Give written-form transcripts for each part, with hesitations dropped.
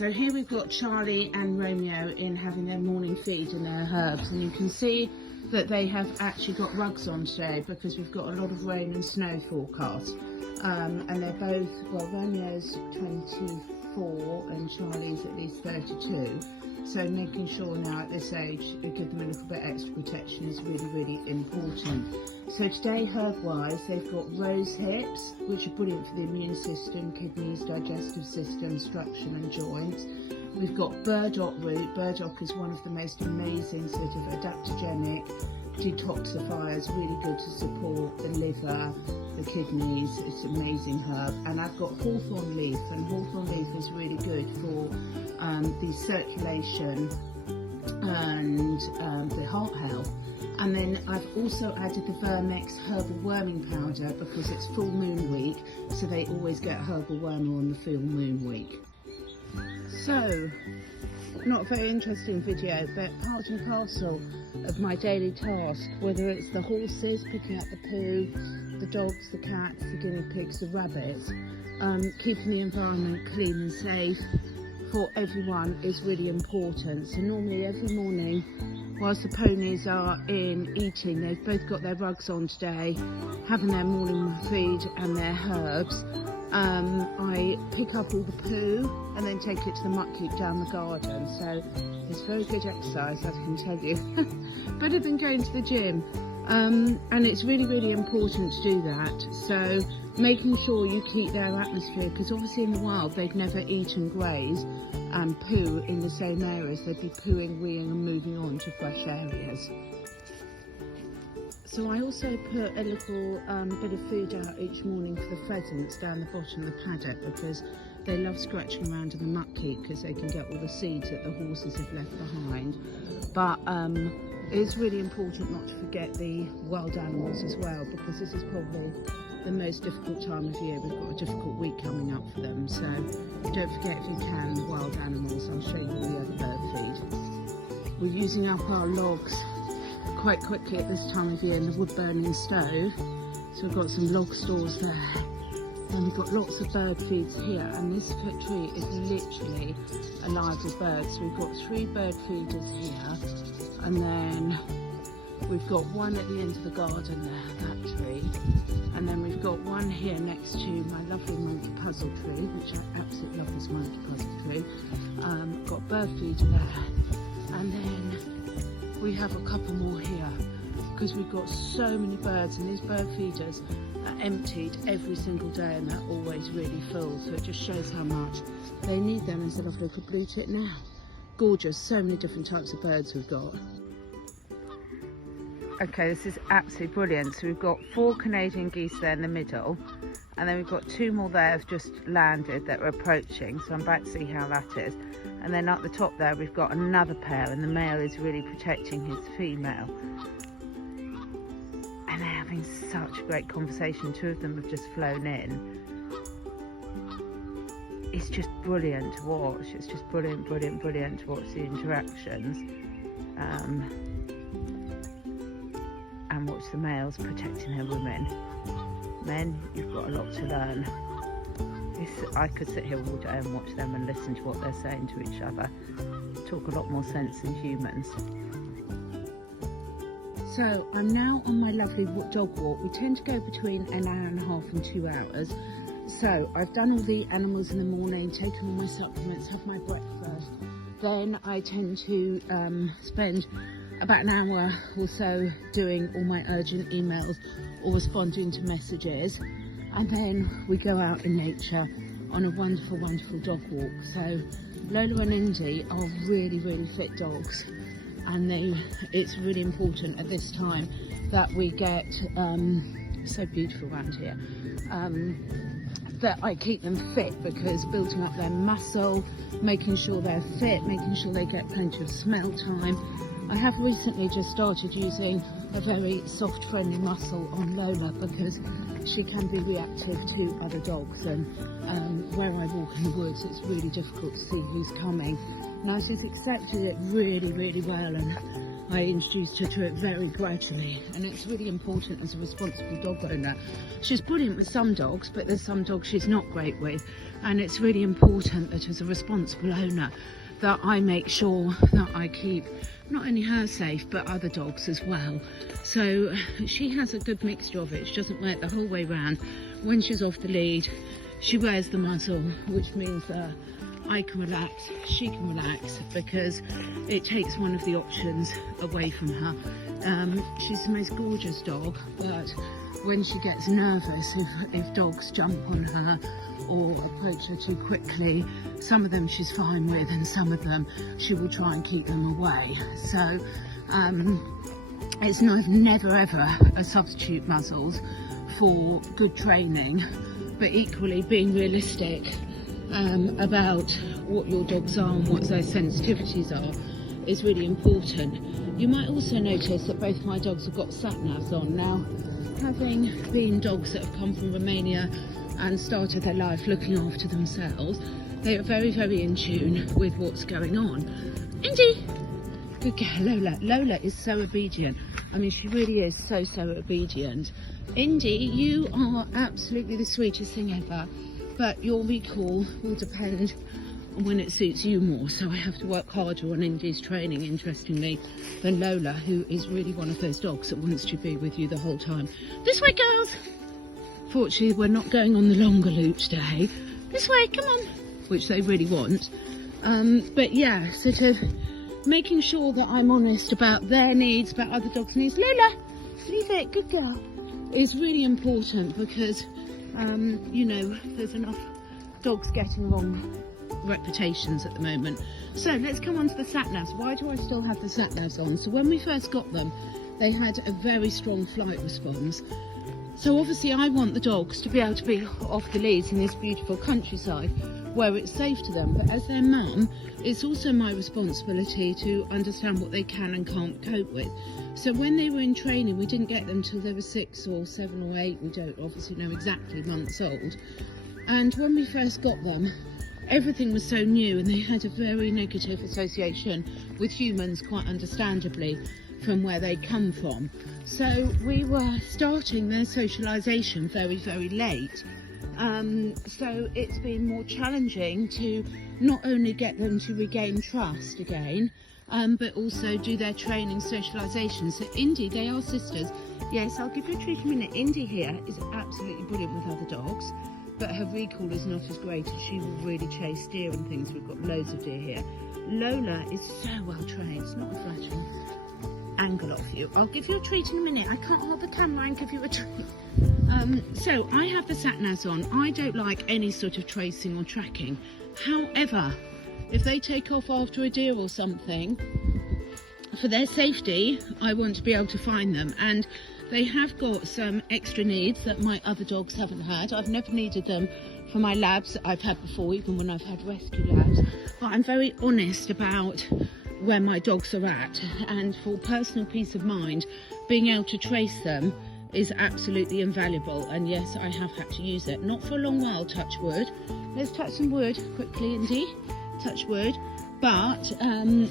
So here we've got Charlie and Romeo in having their morning feed in their herbs, and you can see that they have actually got rugs on today because we've got a lot of rain and snow forecast. And they're both, well, Romeo's 24 and Charlie's at least 32. So making sure now at this age you give them a little bit extra protection is really, really important. So today, herb-wise, they've got rose hips, which are brilliant for the immune system, kidneys, digestive system, structure and joints. We've got burdock root. Burdock is one of the most amazing sort of adaptogenic detoxifiers, really good to support the liver, the kidneys. It's an amazing herb. And I've got hawthorn leaf, and hawthorn leaf is really good for the circulation and the heart health. And then I've also added the Vermex herbal worming powder because it's full moon week, so they always get herbal wormer on the full moon week. So, not a very interesting video, but part and parcel of my daily task, whether it's the horses, picking up the poo, the dogs, the cats, the guinea pigs, the rabbits, keeping the environment clean and safe for everyone is really important. So normally every morning, whilst the ponies are in eating, they've both got their rugs on today, having their morning feed and their herbs. I pick up all the poo and then take it to the muck heap down the garden. So it's very good exercise, I can tell you. Better than going to the gym. And it's really, really important to do that. So making sure you keep their atmosphere, because obviously in the wild they'd never eat and graze and poo in the same areas. They'd be pooing, weeing and moving on to fresh areas. So I also put a little bit of food out each morning for the pheasants down the bottom of the paddock, because they love scratching around in the muck heap because they can get all the seeds that the horses have left behind. But it's really important not to forget the wild animals as well, because this is probably the most difficult time of year. We've got a difficult week coming up for them, so don't forget, if you can, the wild animals. I'll show you all the other bird feed. We're using up our logs quite quickly at this time of year in the wood burning stove, so we've got some log stores there, and we've got lots of bird feeds here, and this tree is literally alive with birds. So we've got 3 bird feeders here, and then we've got one at the end of the garden there, that tree, and then we've got one here next to my lovely monkey puzzle tree, which I absolutely love, this monkey puzzle tree. Got a bird feeder there, and then we have a couple more here because we've got so many birds, and these bird feeders are emptied every single day and they're always really full, so it just shows how much they need them. Instead of look at blue tit now, gorgeous, so many different types of birds we've got. Okay, this is absolutely brilliant. So we've got 4 Canadian geese there in the middle, and then we've got 2 more there have just landed that are approaching, so I'm about to see how that is. And then up the top there we've got another pair, and the male is really protecting his female. And they're having such a great conversation. 2 of them have just flown in. It's just brilliant to watch. It's just brilliant, brilliant, brilliant to watch the interactions. And watch the males protecting their women. Men, you've got a lot to learn. I could sit here all day and watch them and listen to what they're saying to each other. Talk a lot more sense than humans. So I'm now on my lovely dog walk. We tend to go between an hour and a half and 2 hours. So I've done all the animals in the morning, taken all my supplements, have my breakfast. Then I tend to spend about an hour or so doing all my urgent emails or responding to messages. And then we go out in nature on a wonderful, wonderful dog walk. So Lola and Indy are really, really fit dogs, and it's really important at this time that we get, so beautiful around here, that I keep them fit, because building up their muscle, making sure they're fit, making sure they get plenty of smell time. I have recently just started using a very soft, friendly muscle on Lola because she can be reactive to other dogs, and where I walk in the woods it's really difficult to see who's coming, Now she's accepted it really, really well, and I introduced her to it very gradually, and it's really important as a responsible dog owner. She's brilliant with some dogs, but there's some dogs she's not great with, and it's really important that as a responsible owner that I make sure that I keep not only her safe but other dogs as well. So she has a good mixture of it. She doesn't wear it the whole way round. When she's off the lead, she wears the muzzle, which means that I can relax, she can relax, because it takes one of the options away from her. She's the most gorgeous dog, but when she gets nervous, if dogs jump on her or approach her too quickly, some of them she's fine with, and some of them she will try and keep them away. So it's never ever a substitute muzzles for good training, but equally being realistic about what your dogs are and what their sensitivities are is really important. You might also notice that both my dogs have got sat-navs on. Now, having been dogs that have come from Romania and started their life looking after themselves, they are very, very in tune with what's going on. Indy! Good girl, Lola. Lola is so obedient. I mean, she really is so obedient. Indy, you are absolutely the sweetest thing ever, but your recall will depend on when it suits you more. So I have to work harder on Indy's training, interestingly, than Lola, who is really one of those dogs that wants to be with you the whole time. This way, girls! Fortunately, we're not going on the longer loop today. This way, come on! Which they really want. But yeah, sort of making sure that I'm honest about their needs, about other dogs' needs. Lola, leave it, good girl. Is really important, because you know, there's enough dogs getting wrong reputations at the moment. So let's come on to the sat-navs. Why do I still have the sat-navs on? So when we first got them, they had a very strong flight response. So obviously I want the dogs to be able to be off the leads in this beautiful countryside where it's safe to them. But as their mum, it's also my responsibility to understand what they can and can't cope with. So when they were in training, we didn't get them till they were 6 or 7 or 8. We don't obviously know exactly months old. And when we first got them, everything was so new, and they had a very negative association with humans, quite understandably, from where they come from. So we were starting their socialisation very, very late. So it's been more challenging to not only get them to regain trust again, but also do their training socialisation. So Indy, they are sisters. Yes, I'll give you a treat in a minute. Indy here is absolutely brilliant with other dogs, but her recall is not as great, and she will really chase deer and things. We've got loads of deer here. Lola is so well trained. It's not a flattering angle off you. I'll give you a treat in a minute. I can't hold the camera and give you a treat. So I have the sat-navs on. I don't like any sort of tracing or tracking. However, if they take off after a deer or something, for their safety, I want to be able to find them. And they have got some extra needs that my other dogs haven't had. I've never needed them for my labs that I've had before, even when I've had rescue labs. But I'm very honest about where my dogs are at. And for personal peace of mind, being able to trace them is absolutely invaluable. And yes, I have had to use it. Not for a long while, touch wood. Let's touch some wood quickly, Indy. Touch wood. But,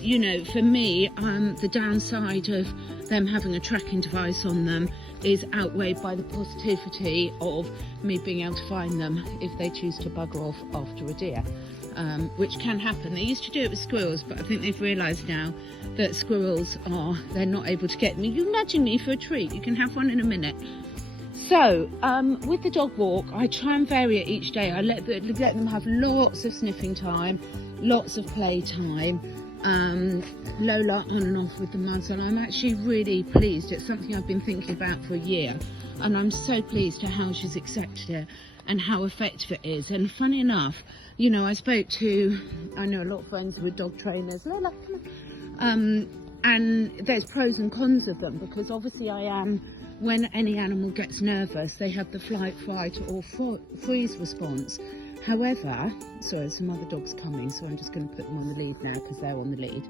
you know, for me, the downside of them having a tracking device on them is outweighed by the positivity of me being able to find them if they choose to bugger off after a deer, which can happen. They used to do it with squirrels, but I think they've realised now that squirrels they're not able to get me. You're nudging me for a treat. You can have one in a minute. So, with the dog walk, I try and vary it each day. I let them have lots of sniffing time, lots of play time. Lola on and off with the muzzle. I'm actually really pleased. It's something I've been thinking about for a year, and I'm so pleased to how she's accepted it and how effective it is. And funny enough, you know, I know a lot of friends with dog trainers. Lola, come on. And there's pros and cons of them, because obviously when any animal gets nervous, they have the flight, fight or freeze response. However, sorry, there's some other dogs coming, so I'm just going to put them on the lead now because they're on the lead.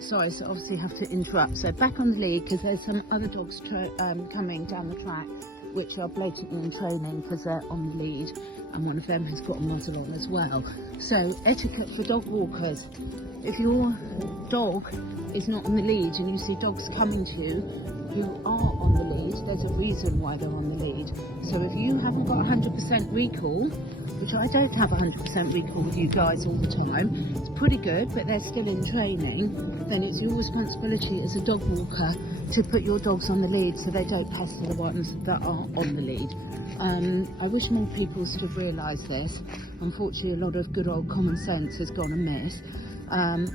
Sorry, so obviously have to interrupt. So back on the lead because there's some other dogs coming down the track. which are blatantly in training because they're on the lead, and one of them has got a muzzle on as well. So etiquette for dog walkers: if your dog is not on the lead and you see dogs coming to you who are on the lead, there's a reason why they're on the lead. So if you haven't got 100% recall, which I don't have 100% recall with you guys all the time, it's pretty good, but they're still in training, then it's your responsibility as a dog walker to put your dogs on the lead so they don't pester the ones that are on the lead. I wish more people sort of realised this. Unfortunately, a lot of good old common sense has gone amiss.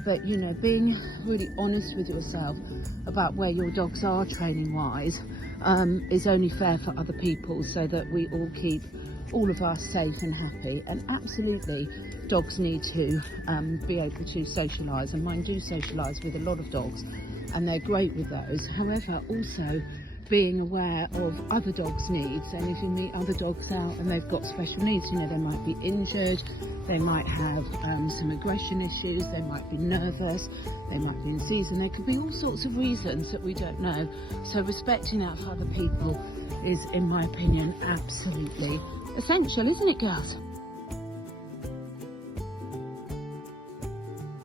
But you know, being really honest with yourself about where your dogs are training wise is only fair for other people, so that we all keep all of us safe and happy. And absolutely, dogs need to be able to socialise, and mine do socialise with a lot of dogs, and they're great with those. However, also being aware of other dogs' needs, and if you meet other dogs out and they've got special needs, you know, they might be injured, they might have some aggression issues, they might be nervous, they might be in season, there could be all sorts of reasons that we don't know. So respecting that for other people is, in my opinion, absolutely essential, isn't it, girls?